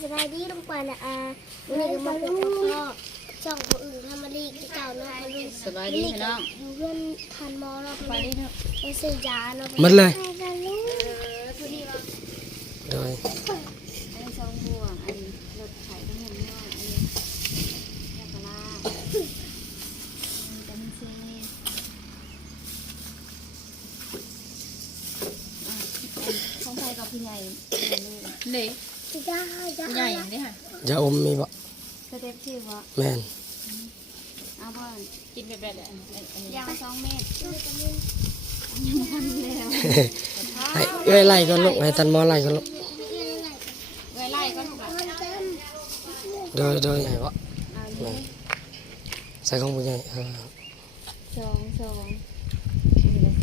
สบายดีลุงปานนะวันนี้ก็มาเป็นพ่อช่องผู้อื่นทำมาลีกเก่าเนาะลุงสบายดีพี่น้องอยู่เพื่อนทันมอเนาะ สบายดีเนาะ ไปซื้อยาเนาะ มันเลย ผู้ดีว่า โดย อันนี้ช่องหัวอันนี้รถไถทั้งหมดเนาะอันนี้ยาปลาจันซีช่องไทยกับพี่ใหญ่เด็ก ยา พี่ใหญ่อย่างนี้ค่ะ ยาอมมีบ่ สเต็ปชื่อว่า แม่น เอาบ่กินแบบยาว2 เมตรยังทันแล้ว ให้เอ้ยไล่ก็ลูกให้ตันหมอไล่ก็ลูก ไล่ก็ถูกละ โดยให้บ่ เอาเลย ใส่ของผู้ใหญ่2 2นี่ละ2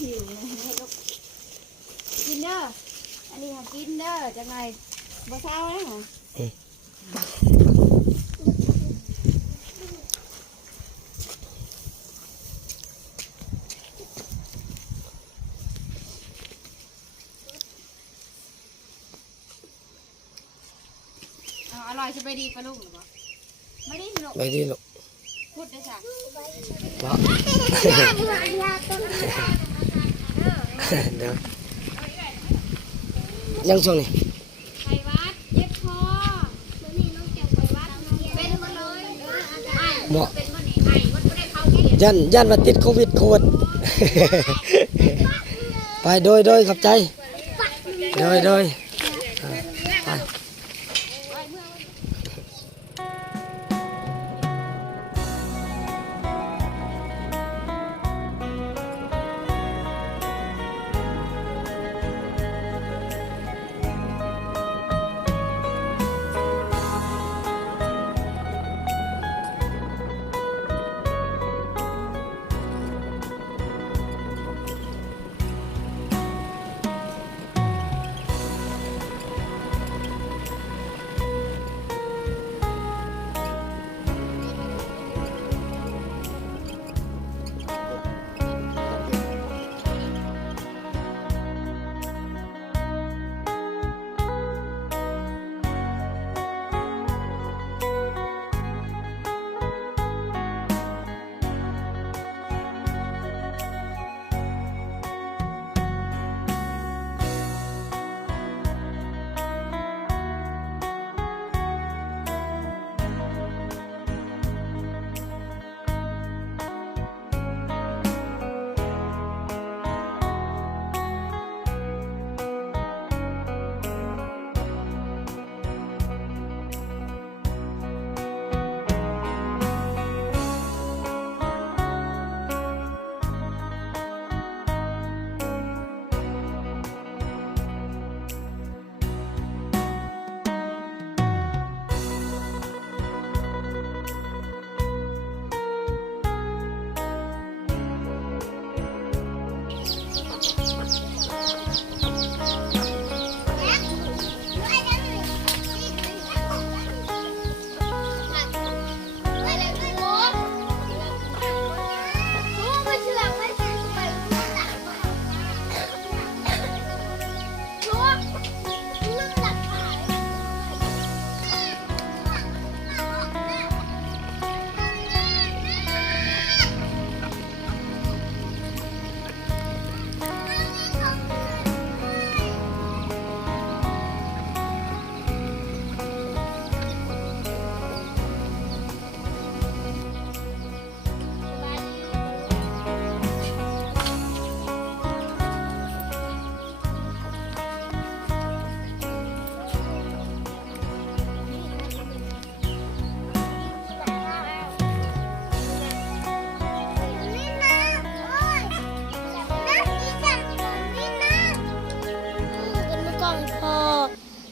หิวเลยลูกกินเด้ออันนี้กินเด้อจังไงบ่เช้าเลยเหรออร่อยจะไปดีปะลูกหรือเปล่าไม่ได้ลูก ไปดีลูก พูดได้จ้ะ บ่เดี๋ยวยังช่วงนี้ ไขวัดเย็บคอ วันนี้น้องแก้วไปวัดเป็นมาเลย บ่ เป็นวันนี้ไอ้วัดไม่ได้เข้าเกียร ยันว่าติดโควิดโคตร ไปโดยขอบใจโดยไป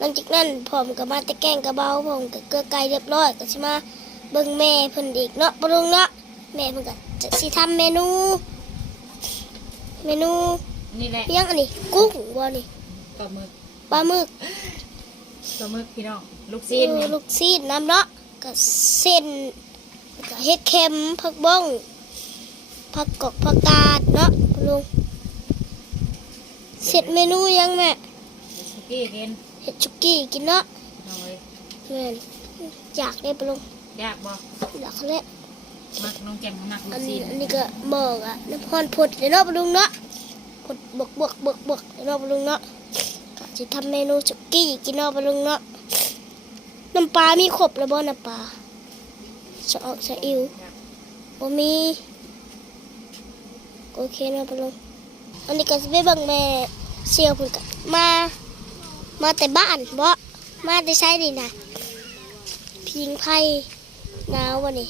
หลังจากนั้นผมก็มาตะแกงกระเบาผมก็เกลือไก่เรียบร้อยก็สิมาเบิ่งแม่เพิ่นอีกเนาะปรุงเนาะแม่เพิ่นก็จะสิทำเมนู นี่แหละ ยังอันนี้กุ้งบ่นี่ ปลาหมึก ปลาหมึก ปลาหมึกพี่น้องลูกซีนนี่ ลูกซีนน้ำเนาะกับเส้นกับเห็ดเค็มผักบ้องผักกอกผักกาดเนาะลุงเสร็จเมนูยังแม่ สุกี้กิน เห็ดชุกี้กินเนาะ น้องเอ้ย แม่นอยากได้ปะลุง ยากบ่ อยากเลย มักน้องแจ่มมักลู อั ก น ซีน นี้ก็หมอกอะน้ำพรผดเลยเนาะปะลุงเนาะผดบกเลยเนาะปะลุงเนาะก็จะทำเมนูชุกี้กินเนาะปะลุงเนาะน้ำปลามีครบแล้วบ่น้ำปลาสะออกสะอิวบ่มีโอเคเนาะปะลุงอันนี้ก็จะไปเบิ่งแม่เสี่ยวเพิ่นก็มาแต่บ้านบ่มาแต่ใช้นี่นะพิงไผ่หนาววะนี่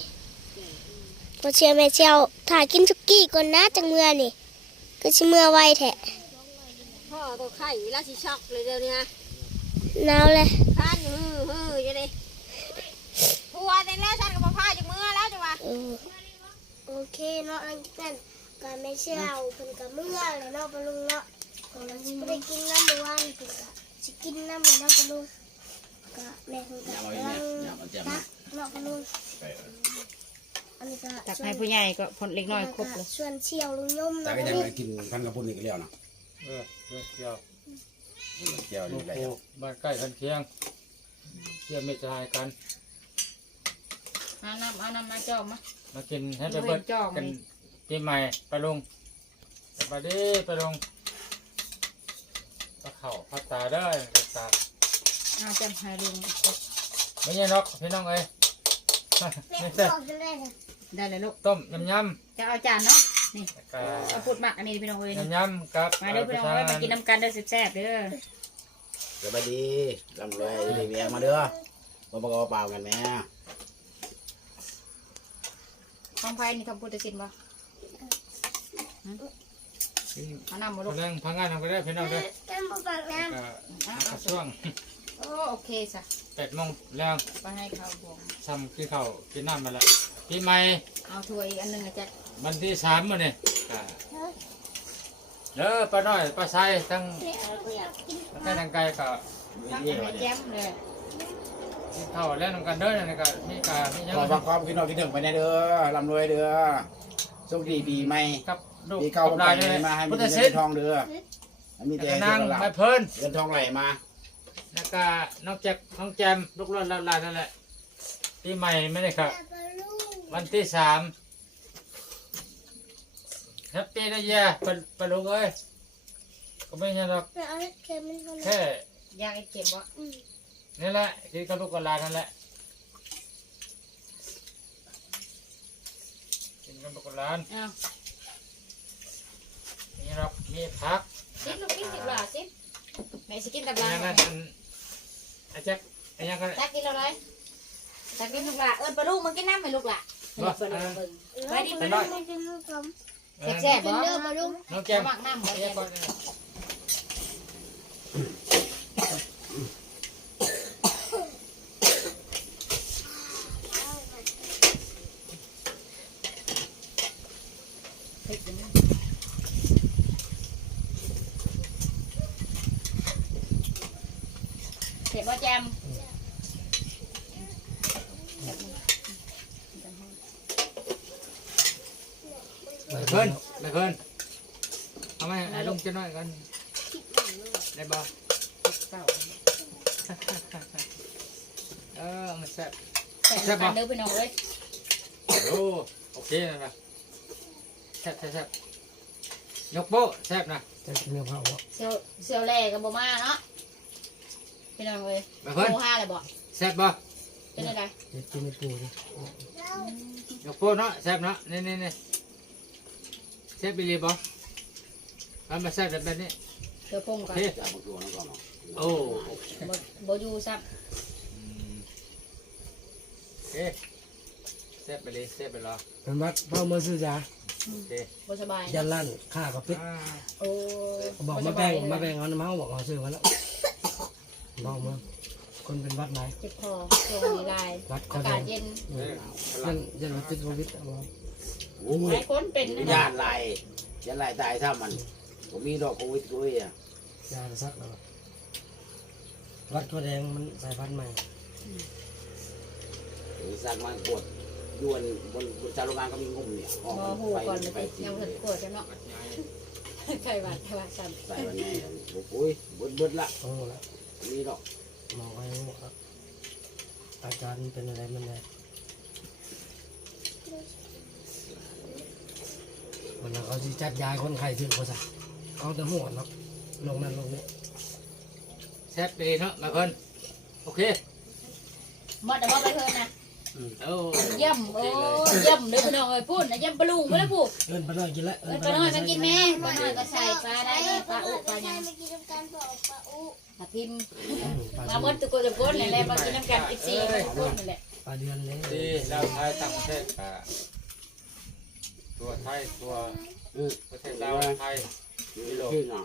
พอเชียวแม่เชียวถ่ายกินสุกี้ก่อนนะจังเมื่อนี่ก็ชิเมื่อไวแท้ พ่อตัวไข่เวลาสิช็อกเลยเดี๋ยวนี้นะ หนาวเลย ท่านฮืออยู่ดิผัวแต่แล้วฉันก็บ่พาจากมือแล้วจังหวะ โอเคเนาะอันนั้นก็แม่เชียวเพิ่นก็เมื่อเลยเนาะปะลุงเนาะก็เราสิบ่ได้กินน้ำเมื่อวานเพิ่นก็สิกินน้ำเลยเนาะปะลุงก็แม่เพิ่นก็กำลังตักเนาะปะลุงอันนี้ก็ ตักให้ผู้ใหญ่ก็ผลเล็กน้อยครบเลย ส่วนเชียวลุงยม แต่ เนาะ ก็ ปะ ยัง ลุง ไม่กินพันกระพุ้นอีกแล้วนะ เกี่ยว เกี่ยว ลู นี่ ก แหละ โคบ้านใกล้กันเคียงเที่ยวไม่ชายกัน เอาน้ำมาจอกมา มากินให้ไปเบิด จอก กัน นี่ ปีใหม่ไปลงสวัสดีไปลงปลาเข่าปลาตาได้ปลาตา เอาจำหาลุง ไม่ใช่นกพี่น้องเอ้ย ไม่ใช่ ได้เลยลูก ต้มยำ จะเอาจานเนาะนี่ แล้วก็ เอาพูดหมักอันนี้พี่น้องเอ้ยนี่ ยำกับ มาเด้อพี่น้องเอ้ยมากินน้ำกันเด้อแซ่บๆเด้อ สบายดีลำรวยดีเมียมาเด้อมาประกอบเปล่ากันแม่ ของไฟนี่ทำพุทธศิลป์บ่เอาน้ำมาลูก เรื่องพังงานทำก็ได้พี่น้องเด้อ กันบ่ปากน้ ก็ช่วง โอเคจ้ะ 8 โมงแล้ว ไปให้เขาบวง ทำกินข้าวกินน้ำมาละปีใหม่ เอาถ้วยอีกอันหนึงนะจ๊ะ วันที่3มื้อนี่เด้อป้าน้อยป้าไซทั้งใกล้ทางไกลก็ ตั้ง นี่ ให้ ว่า แจ่มเลย กินข้าวแล้วนำกันเด้อนี่ก็มีกามีหยัง ขอฟังความคิดนอกคิดถึงไปในเด้อลำรวยเด้อโชคดีปีใหม่ กับลูก ปีเก่า กับ ไป หลาน เล นี่ ยมาให้มี พุทธ เงิน ศิษย์ ทองเด้อมีแต่ นาง เงิน แม่เพิ่น เงินทองไหลมา แล้วก็น้องแจ็คน้องแจมลูกหลานหลานนั่นแหละปีใหม่ไม่ได้ครับ วันที่3แฮปปี้นะเย่ปะลุงเอ้ยก็ไม่ใช่หรอก ำเอาเห็ดเค็มมันเท่านั้น แค่ อยากไอ้เข็มบ่ นี่แหละกินกับลูกกับหลานนั่นแหละกินกับลูกกับหลาน เอา นี่หรอกมีผัก สิลูกกินสิบหลาสิแม่สิกินกับห อั ลาน น นั้นไอ้แจ็คไอ้ยังก็ ตักกินแล้วเลยตักกินลูกหลาเอิญปลาลูกมึงกินน้ำไหมลูกหลาไปดิไปดิ ไม่กินลูกผม แซ่บ กิน บ่ เด้อปลาลุง น้องแจม มักน้ำบ่ ไอ้ แซ่ ยัง บ ก็ เผ็ดบ่แจม ไม่เพิ่นไม่เพิ่นเอาไหมไอ้ลุงจะน้อยกันได้บ่ เก้า มันแซ่บ แซ่บกันเด้อพี่น้องเอ้ย โอ้โอเคนะแซ่บแซ่บยกโป๊ะแซ่บนะ จะกินเนื้อเผาบ่ เซียวแหล่กับบ่มาเนาะพี่น้องเอ้ย ไม่เพิ่น โมห้าเลยบ่ แซ่บบ่ เป็นอะไร เดี๋ยวกินในปูดิ ยกโป๊ะเนาะแซ่บเนาะนี่แซ่บไปเลยบ่เอามาแซ่บแบบนี้ เดี๋ยวพงกัน เฮ้ จากประตูนั่นก่อนเนาะ โอ้ บ่อยู่ซับ เฮ้แซ่บไปเลยแซ่บไปรอ เป็นวัดเป้าเมื่อซื้อยา โอเค บ่สบาย ยันลั่นข้ากับปิด โอ้ บอกมาแบ่งเอาน้ำเมาบอกเอาซื้อมาแล้วบอกมาคนเป็นวัดไหน เจ็บคอช่วงนี้ลาย วัดคอ อา แด กาง ศเย็น ยันวัดติดโควิดเอา โอ้ ห ย ลายคนเป็นนะ ญาติไหลญาติไหลตายถ้ามัน ผมมีดอกโควิดด้วยอ่ะ ยาจะซักแล้ววัดตัวแดงมันสายพันธุ์ใหม่ สั่งมากดยวนบนชาวโรงงานก็มีงุ่มเนี่ยออก บ่หู ไป ก่อนเลย ไป ยังเพิ่นกดจะเนาะใครว่าซ้ำ ใส่วันนี้โอ้ยเบิดละ โอ้แล้ว มีดอก หมอไว้ครับอาการเป็นอะไรมันไงวันนั้นเขาจะจัดยาคนไข้ถึงเขาซะเขาจะหัวเนาะลงนั่นลงนี้ แซ่บดีเนาะมาคนโอเค หมดแต่ว่าไปเพิ่นนะ โอ้ เยี่ยมโอ้เยี่ยมเด้อพี่น้องเอ้ยพูดนะเยี่ยมปลาลุงไปแล้วพูด เอิ้นไปหน่อยกินละ เอิ้นปลาน้อยมากินแม่ปลาน้อยก็ใส่ปลาได้นี่ปลาอุปลาหยัง มากินน้ำกันบอกปลาอุ ปลาพิมพ์ ปลา มาหมดตุกตุกคนนี่แหละมากินน้ำกัน14มาทุกคนนี่แหละ ปลาเดือนเลย ดีเราไทยต่างประเทศกับตัวไทยตัวประเทศลาวไทย มีดอกที่น่ะ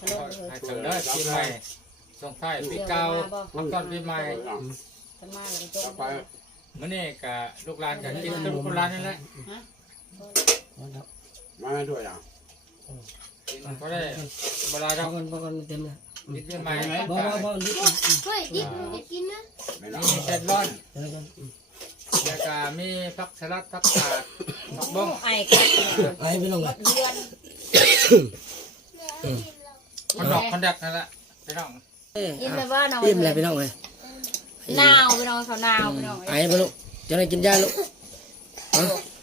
ปลาลุงเอ้ย ให้ถึงได้ปีใหม่ส่งท้ายปีเก่ารับต้อนปีใหม่ กันมาแล้วจ ต่อบ ไป มื้อนี้กับลูกหลานกับกินกับลูกหลานนั่นแหละ มาด้วยอ่ะ กินก็ได้เวลาเรา พอกันเต็มเลย กินปีใหม่ บ่นิด เฮ้ยดิบกินนะ ไม่ละ มีเส้นร้อน เดี๋ยวกัน แล้วก็มีผักสลัดผักกาดผักบ้ง ไอ้กัด ไอ้ไปลง หม ละ ดเดือน มันดอกมันดักนั่นแหละไปน้อง กินไปว่าน้อง อิ่มเลยไปลงเลย หนาวพี่น้องเขาหนาวพี่น้อง ไอ้ไปลูกจะได้กินยาลูก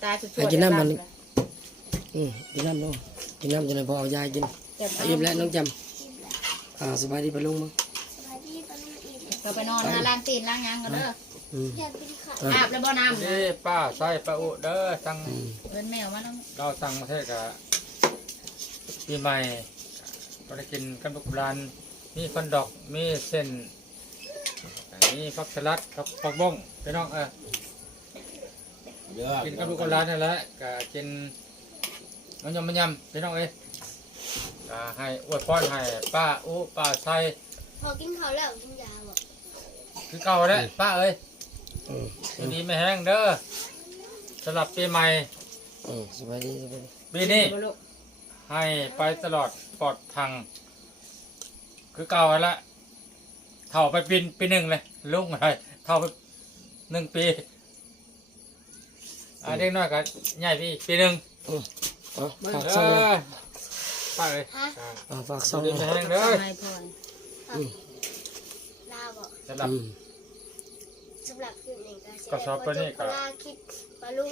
ตาจุด กินน้ำกินน้ำลูกกินน้ำจะได้พอเอายากินอิ่มแล้วน้องจำสบายดีไปลุงมั้ง สบายดีปลาลูกอีก ก็ไปนอนล้างตีนล้างยังกันเด้อ อยากกินข้าว อาบแล้วบ่น้ำ นี่ป้าใส่ป้าอุเด้อสั่ง เดินแมวมาต้อง เราสั่งประเทศกับปีใหม่ก็ได้กินกันทุกร้านมีคอนดอกมีเส้นมีผักสลัดกับผักบ้งไปน้องเยอะ กินกับลูกกับร้านนั่นแหละก็กินมันยำไปน้องเอ้ยก็ให้อวยพรให้ป้าอุป้าใส่ พอกินข้าวแล้วกินยาบอก คือเก่าแล้วป้าเอ้ยปีนี้ไม่แห้งเด้อสำหรับปีใหม่ สบายดีสบายดี ปีนี้ให้ไปตลอดปลอดทางคือเก่าแล้วเท่าไปปีหนึ่งเลยลุงอะไรเท่าไป1 ปีเด็กน้อยก็ใหญ่ปีหนึ่ง ฝาก เอ ซ่องเลย อป้าเอ้ย ฝากซ่อง ดี เลย ไม่แห้งเด้อ ไม่พอ ลาบอก สำหรับ สำหรับคลิปนี้ก็ ก็ชอบปลานี่ก็ ลาคลิปปลาลุง